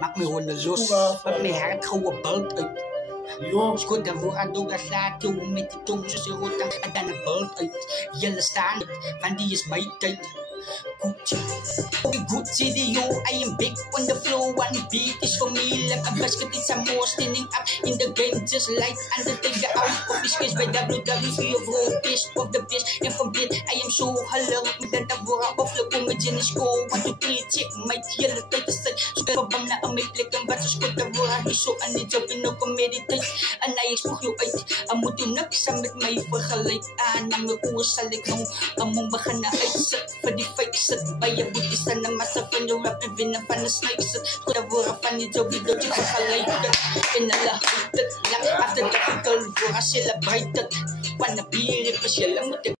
Maak me hôn los, wat me hart gauwe bult uit. Schot en voor aan doga slaat, joh, met die tong zo ze rood en dan een bult uit. Jullie staan, van die is mijn tijd. Gucci Dio, I am big on the floor. One beat is for me like a basket. It's a more standing up in the game, just like Undertaker out of his face by WWE of raw best of the best. And from bed, I am so halal. Met de wora of the comedian is go. 1, 2, 3, check my tail. Tijd te set. So ik verbam na aan mijn plek en wat is goed. De wora is zo aan die job in de comedy tijd. En hij spoeg je uit. En moet je niks aan met mij vergelijk. Aan mijn oor zal ik nou. En moet beginnen uitzet voor die fake set. Bij je boete zijn de massa van je rap en winnen van de snake set. Goed de wora van die job die dood je vergelijk. En alle houdt het. Lang after dat ik al wora celebrate het. Wanna be er, dus je moet